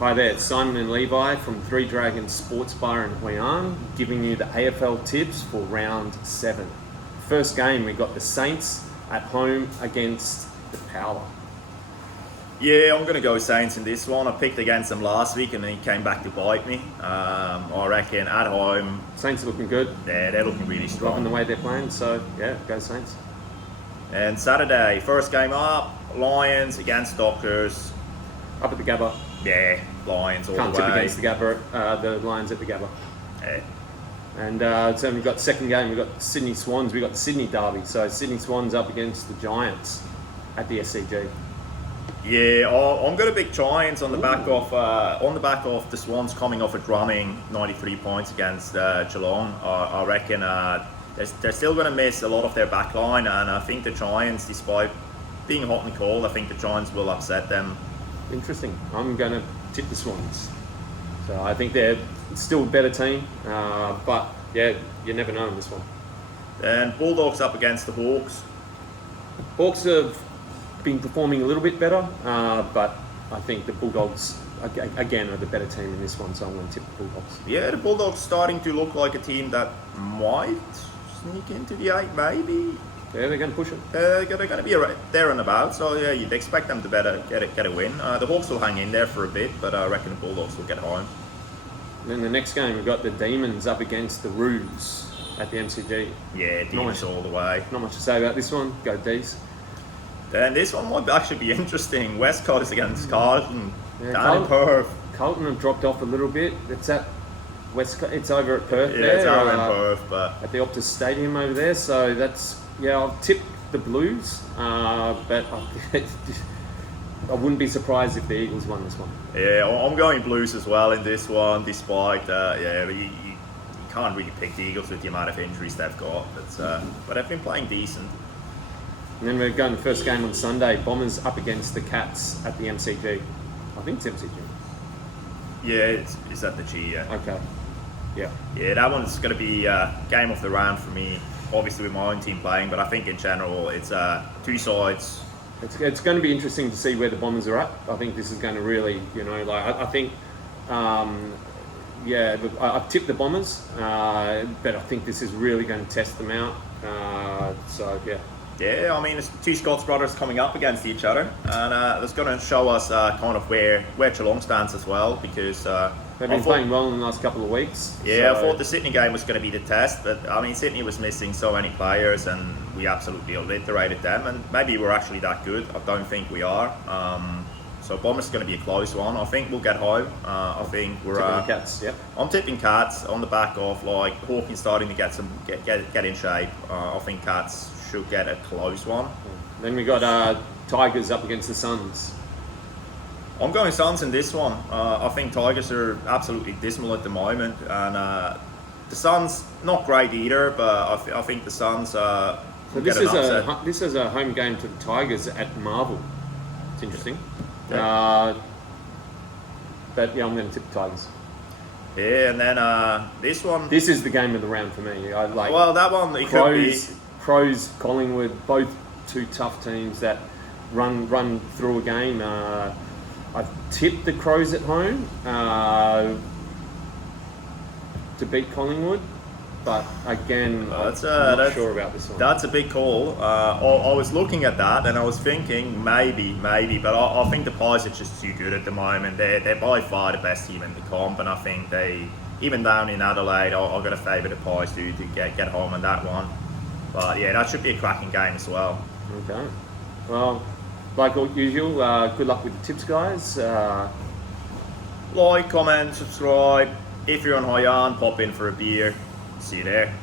Hi there, it's Simon and Levi from Three Dragons Sports Bar in Hoi An, giving you the AFL tips for round 7. First game, we got the Saints at home against the Power. Yeah, I'm going to go Saints in this one. I picked against them last week and then he came back to bite me. I reckon at home, Saints are looking good, yeah, they're looking really loving strong. the way they're playing, so yeah, go Saints. And Saturday, first game up, Lions against Dockers. Up at the Gabba, Yeah, Lions all can't the tip way. against the Gabba, the Lions at the Gabba. Yeah. And so we've got the second game, we've got Sydney Swans, we've got the Sydney Derby, so Sydney Swans up against the Giants at the SCG. Yeah, I'm going to pick Giants on the back of the Swans coming off a drumming 93 points against Geelong. I reckon they're still going to miss a lot of their back line, and I think the Giants, despite being hot and cold, I think the Giants will upset them. Interesting. I'm going to tip the Swans. So I think they're still a better team, but yeah, you never know in this one. And Bulldogs up against the Hawks. Hawks have been performing a little bit better, but I think the Bulldogs, again, are the better team in this one, so I'm going to tip the Bulldogs. Yeah, the Bulldogs starting to look like a team that might sneak into the 8, maybe. Yeah, they're going to push it. They're going to be there and about, so yeah, you'd expect them to get a win. The Hawks will hang in there for a bit, but I reckon the Bulldogs will get home. Then the next game, we've got the Demons up against the Roos at the MCG. Yeah, Demons all the way. Not much to say about this one. Go D's. Then this one might actually be interesting. West Coast against Carlton. Yeah, Down in Perth. Carlton have dropped off a little bit. It's at It's over at Perth. Yeah, there, it's over in Perth, but at the Optus Stadium over there. So that's I'll tip the Blues, but I wouldn't be surprised if the Eagles won this one. yeah, I'm going Blues as well in this one. Despite you can't really pick the Eagles with the amount of injuries they've got. But they've been playing decent. And then we're going the first game on Sunday. Bombers up against the Cats at the MCG. I think it's MCG. Yeah, it's at the G. Yeah. Okay. Yeah. Yeah, that one's going to be game of the round for me. Obviously with my own team playing, but I think in general it's two sides. It's going to be interesting to see where the Bombers are at. I think this is going to really, I think, look, I've tipped the Bombers, but I think this is really going to test them out. So, yeah. Yeah, I mean, it's two Scots brothers coming up against each other, and it's going to show us kind of where Geelong stands as well, because they've been playing well in the last couple of weeks. Yeah, so. I thought the Sydney game was going to be the test, but I mean, Sydney was missing so many players, and we absolutely obliterated them, and maybe we're actually that good. I don't think we are. So Bombers is going to be a close one. I think we'll get home. I think we're tipping the Cats. Yep. I'm tipping Cats on the back of like Hawkins starting to get in shape. I think Cats should get a close one. Then we got Tigers up against the Suns. I'm going Suns in this one. I think Tigers are absolutely dismal at the moment, and the Suns not great either. But I think the Suns will This get an upset. this is a home game to the Tigers at Marvel. It's interesting. Yeah. But yeah, I'm going to tip the Tigers. Yeah, and then this one. This is the game of the round for me. I like. Well, that one it could be. Crows, Collingwood, both two tough teams that run through a game. I've tipped the Crows at home to beat Collingwood, but again, I'm not sure about this one. That's a big call. I was looking at that and I was thinking maybe, but I think the Pies are just too good at the moment. They're by far the best team in the comp, and I think even down in Adelaide, I'm going to favour the Pies to get home on that one. But yeah, that should be a cracking game as well. Okay. Well, like usual, good luck with the tips, guys. Like, comment, subscribe. If you're on Hoi An, pop in for a beer. See you there.